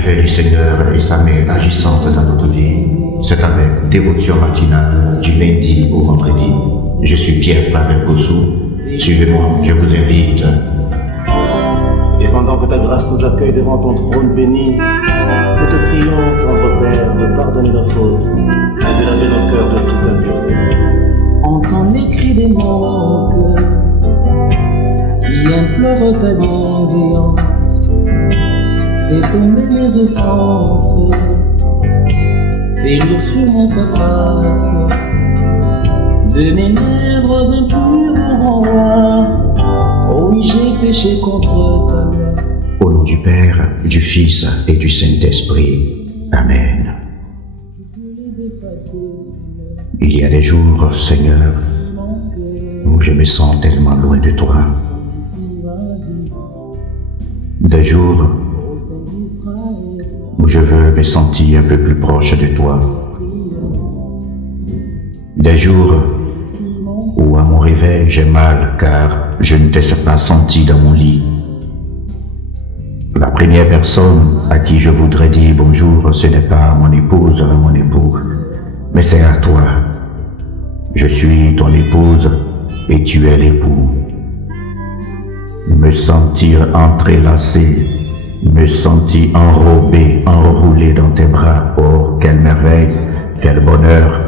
bienfaits du Seigneur et sa main agissante dans notre vie, c'est avec dévotion matinale du lundi au vendredi. Je suis Pierre Claver Gossou. Suivez-moi, je vous invite. Et pendant que ta grâce nous accueille devant ton trône béni, nous te prions, tendre Père, de pardonner nos fautes et de laver nos cœurs de toute impureté. Entends les cris des morts qui implorent ta bienveillance. Fais tomber les offenses, fais-le sur ta face. De mes lèvres impures renvoie. Oh oui, j'ai péché contre ta loi. Au nom du Père, du Fils et du Saint-Esprit. Amen. Il y a des jours, Seigneur, où je me sens tellement loin de toi. Des jours où je veux me sentir un peu plus proche de toi. Des jours où à mon réveil j'ai mal car je ne t'ai pas senti dans mon lit. La première personne à qui je voudrais dire bonjour, ce n'est pas mon épouse ou mon époux, mais c'est à toi. Je suis ton épouse et tu es l'époux. Me sentir entrelacé, me sentir enrobé, enroulé dans tes bras. Oh, quelle merveille, quel bonheur.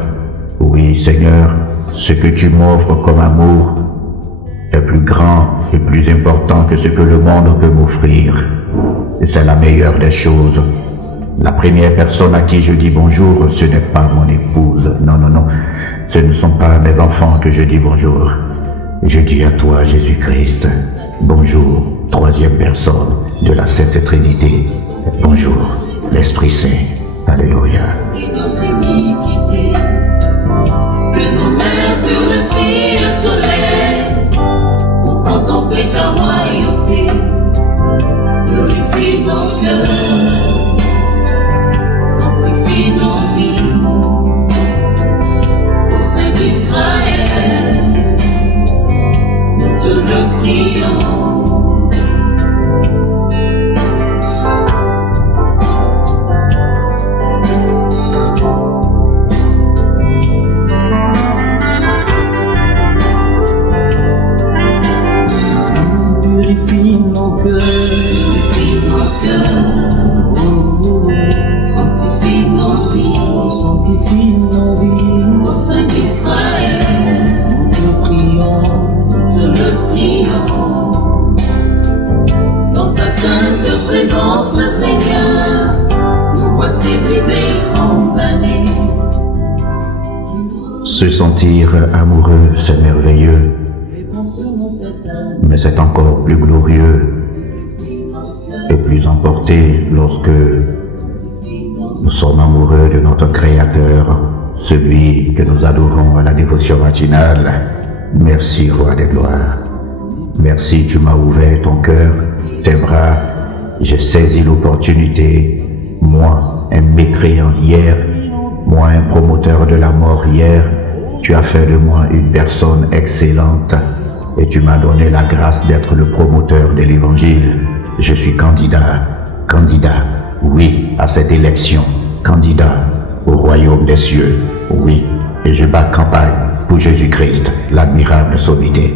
Oui, Seigneur, ce que tu m'offres comme amour est plus grand et plus important que ce que le monde peut m'offrir. Et c'est la meilleure des choses. La première personne à qui je dis bonjour, ce n'est pas mon épouse. Non, non, non. Ce ne sont pas mes enfants que je dis bonjour. Je dis à toi, Jésus-Christ, bonjour, troisième personne de la Sainte Trinité. Bonjour, l'Esprit Saint. Alléluia. Et nos iniquités, que nos mains purifient le soleil, pour contempler ta royauté, purifie nos cœurs, sanctifie nos vies, au sein d'Israël, nous te le prions. Purifie nos cœurs, Sanctifie nos vies, sanctifie nos vies. au sein d'Israël, Nous te prions, nous te le prions. Dans ta sainte présence, Seigneur, nous voici brisés, condamnés. Se sentir amoureux, c'est merveilleux, mais c'est encore plus glorieux et plus emporté lorsque nous sommes amoureux de notre Créateur, celui que nous adorons à la dévotion matinale. Merci, Roi des gloires. Merci, tu m'as ouvert ton cœur, tes bras. J'ai saisi l'opportunité. Moi, un mécréant hier, moi, un promoteur de la mort hier, tu as fait de moi une personne excellente et tu m'as donné la grâce d'être le promoteur de l'Évangile. Je suis candidat, oui, à cette élection, candidat au royaume des cieux, oui, et je bats campagne pour Jésus-Christ, l'admirable sommité.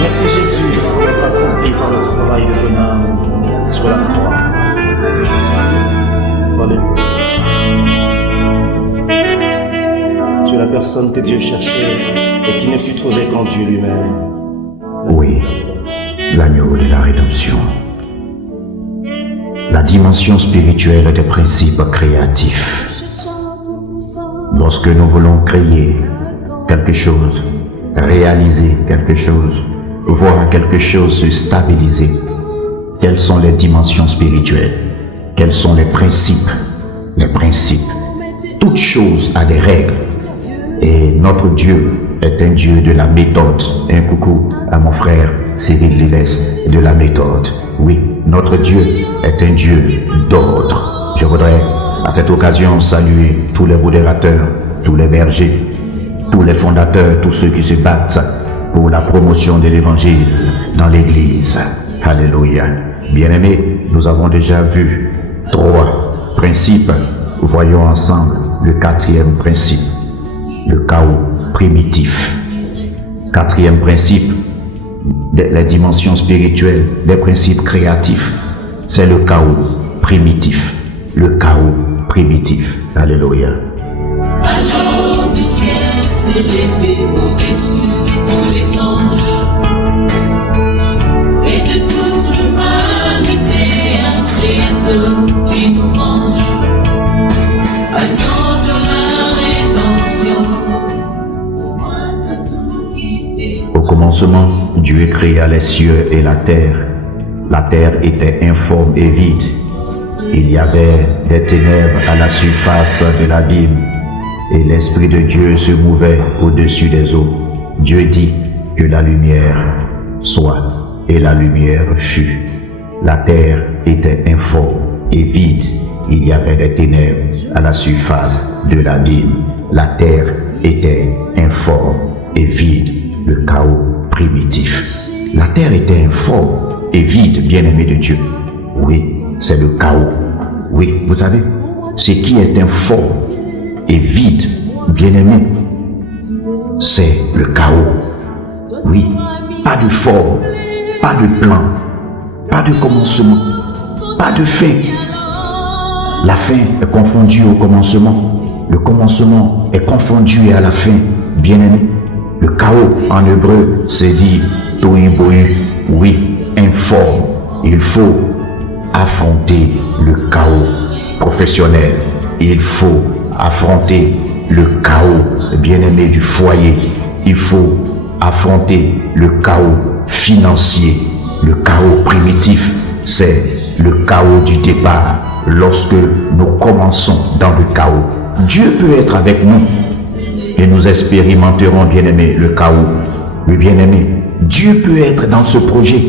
Merci Jésus pour être accompli par le travail de ton âme sur la croix. Alléluia. Tu es la personne que Dieu cherchait et qui ne fut trouvée qu'en Dieu lui-même. Oui, l'agneau de la rédemption. La dimension spirituelle des principes créatifs. Lorsque nous voulons créer quelque chose, réaliser quelque chose, voir quelque chose se stabiliser, quelles sont les dimensions spirituelles? Quels sont les principes? Les principes. Toute chose a des règles. Et notre Dieu est un Dieu de la méthode. Un coucou à mon frère Cyril Liles de la méthode. Oui, notre Dieu est un Dieu d'ordre. Je voudrais à cette occasion saluer tous les modérateurs, tous les bergers, tous les fondateurs, tous ceux qui se battent pour la promotion de l'évangile dans l'église. Alléluia. Bien-aimés, nous avons déjà vu 3 principes. Voyons ensemble le 4e principe, le chaos primitif. 4e principe, les dimensions spirituelles, les principes créatifs, c'est le chaos primitif. Le chaos primitif. Alléluia. Alors du ciel s'est levé au-dessus de tous les anges et de toute l'humanité un créateur qui nous range. Agneau de la rédemption, loin de tout quitter. Au commencement, Dieu créa les cieux et la terre. La terre était informe et vide. Il y avait des ténèbres à la surface de l'abîme, et l'Esprit de Dieu se mouvait au-dessus des eaux. Dieu dit que la lumière soit, et la lumière fut. La terre était informe et vide. Il y avait des ténèbres à la surface de l'abîme. La terre était informe et vide. Le chaos primitif. La terre était informe et vide, bien-aimé de Dieu. Oui, c'est le chaos. Oui, vous savez, ce qui est informe et vide, bien-aimé, c'est le chaos. Oui, pas de forme, pas de plan, pas de commencement, pas de fin. La fin est confondue au commencement. Le commencement est confondu à la fin, bien-aimé. Le chaos en hébreu, c'est dit tohu bohu. Oui, informe. Il faut affronter le chaos professionnel. Il faut affronter le chaos, bien-aimé, du foyer. Il faut affronter le chaos financier. Le chaos primitif, c'est le chaos du départ. Lorsque nous commençons dans le chaos, Dieu peut être avec nous et nous expérimenterons, bien-aimé, le chaos. Oui, bien-aimé, Dieu peut être dans ce projet.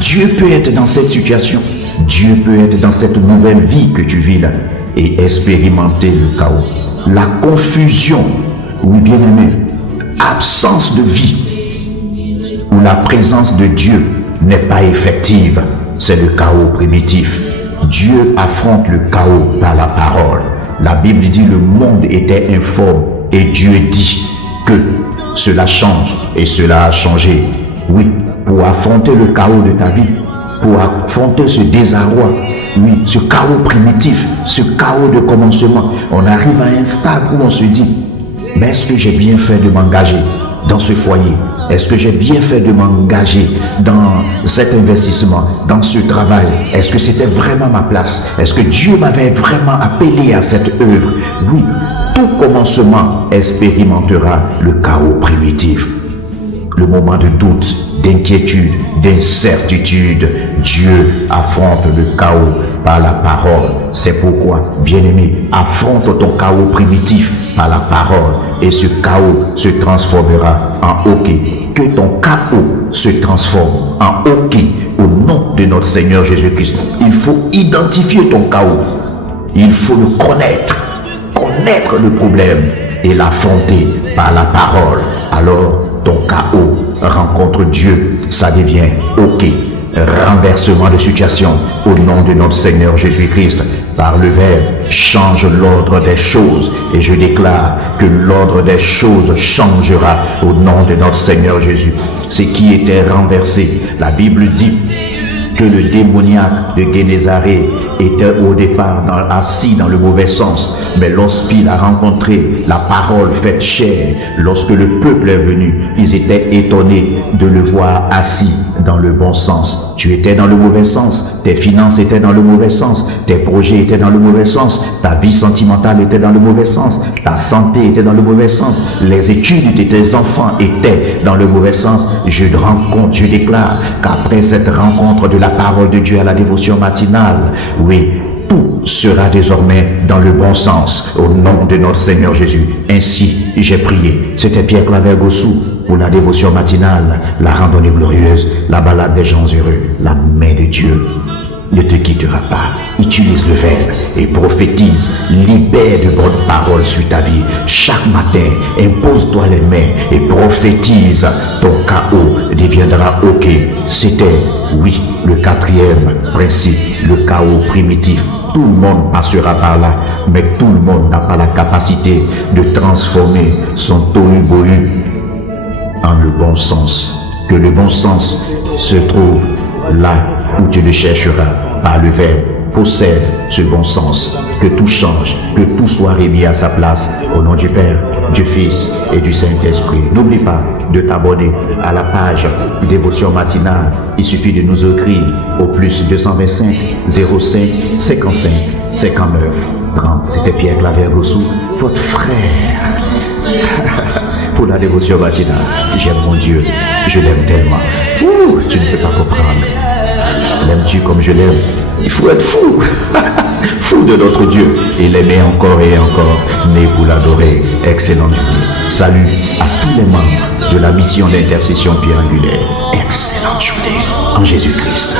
Dieu peut être dans cette situation. Dieu peut être dans cette nouvelle vie que tu vis là et expérimenter le chaos. La confusion, oui, bien-aimé, absence de vie, où la présence de Dieu n'est pas effective, c'est le chaos primitif. Dieu affronte le chaos par la parole. La Bible dit le monde était informe et Dieu dit que cela change et cela a changé. Oui, pour affronter le chaos de ta vie, pour affronter ce désarroi, oui, ce chaos primitif, ce chaos de commencement, on arrive à un stade où on se dit, mais est-ce que j'ai bien fait de m'engager dans ce foyer? Est-ce que j'ai bien fait de m'engager dans cet investissement, dans ce travail? Est-ce que c'était vraiment ma place? Est-ce que Dieu m'avait vraiment appelé à cette œuvre? Oui, tout commencement expérimentera le chaos primitif. Le moment de doute, d'inquiétude, d'incertitude, Dieu affronte le chaos par la parole. C'est pourquoi, bien-aimé, affronte ton chaos primitif par la parole et ce chaos se transformera en OK. Que ton chaos se transforme en OK au nom de notre Seigneur Jésus-Christ. Il faut identifier ton chaos. Il faut le connaître le problème et l'affronter par la parole. Alors, ton chaos rencontre Dieu, ça devient OK. Renversement de situation au nom de notre Seigneur Jésus-Christ. Par le Verbe, change l'ordre des choses. Et je déclare que l'ordre des choses changera au nom de notre Seigneur Jésus. Ce qui était renversé, la Bible dit que le démoniaque de Génézareth était au départ assis dans le mauvais sens. Mais lorsqu'il a rencontré la parole faite chair, lorsque le peuple est venu, ils étaient étonnés de le voir assis dans le bon sens. Tu étais dans le mauvais sens, tes finances étaient dans le mauvais sens, tes projets étaient dans le mauvais sens, ta vie sentimentale était dans le mauvais sens, ta santé était dans le mauvais sens, les études de tes enfants étaient dans le mauvais sens. Je déclare qu'après cette rencontre de la parole de Dieu à la dévotion matinale, oui, tout sera désormais dans le bon sens au nom de notre Seigneur Jésus. Ainsi, j'ai prié. C'était Pierre Claver Gossou pour la dévotion matinale, la randonnée glorieuse, la balade des gens heureux, la main de Dieu, ne te quittera pas. Utilise le verbe et prophétise. Libère de bonnes paroles sur ta vie. Chaque matin, impose-toi les mains et prophétise. Ton chaos deviendra OK. C'était, oui, le quatrième principe, le chaos primitif. Tout le monde passera par là, mais tout le monde n'a pas la capacité de transformer son tohu-bohu en le bon sens. Que le bon sens se trouve là où tu le chercheras par le verbe. Possède ce bon sens, que tout change, que tout soit remis à sa place au nom du Père, du Fils et du Saint-Esprit. N'oublie pas de t'abonner à la page Dévotion matinale. Il suffit de nous écrire au +225 05 55 59 30. C'était Pierre Claver Gossou, votre frère. Pour la dévotion matinale, j'aime mon Dieu, je l'aime tellement. Ouh, tu ne peux pas comprendre. L'aimes-tu comme je l'aime? Il faut être fou, fou de notre Dieu, et l'aimer encore et encore, né pour l'adorer. Excellente journée. Salut à tous les membres de la mission d'intercession Pierre Angulaire. Excellente journée en Jésus-Christ.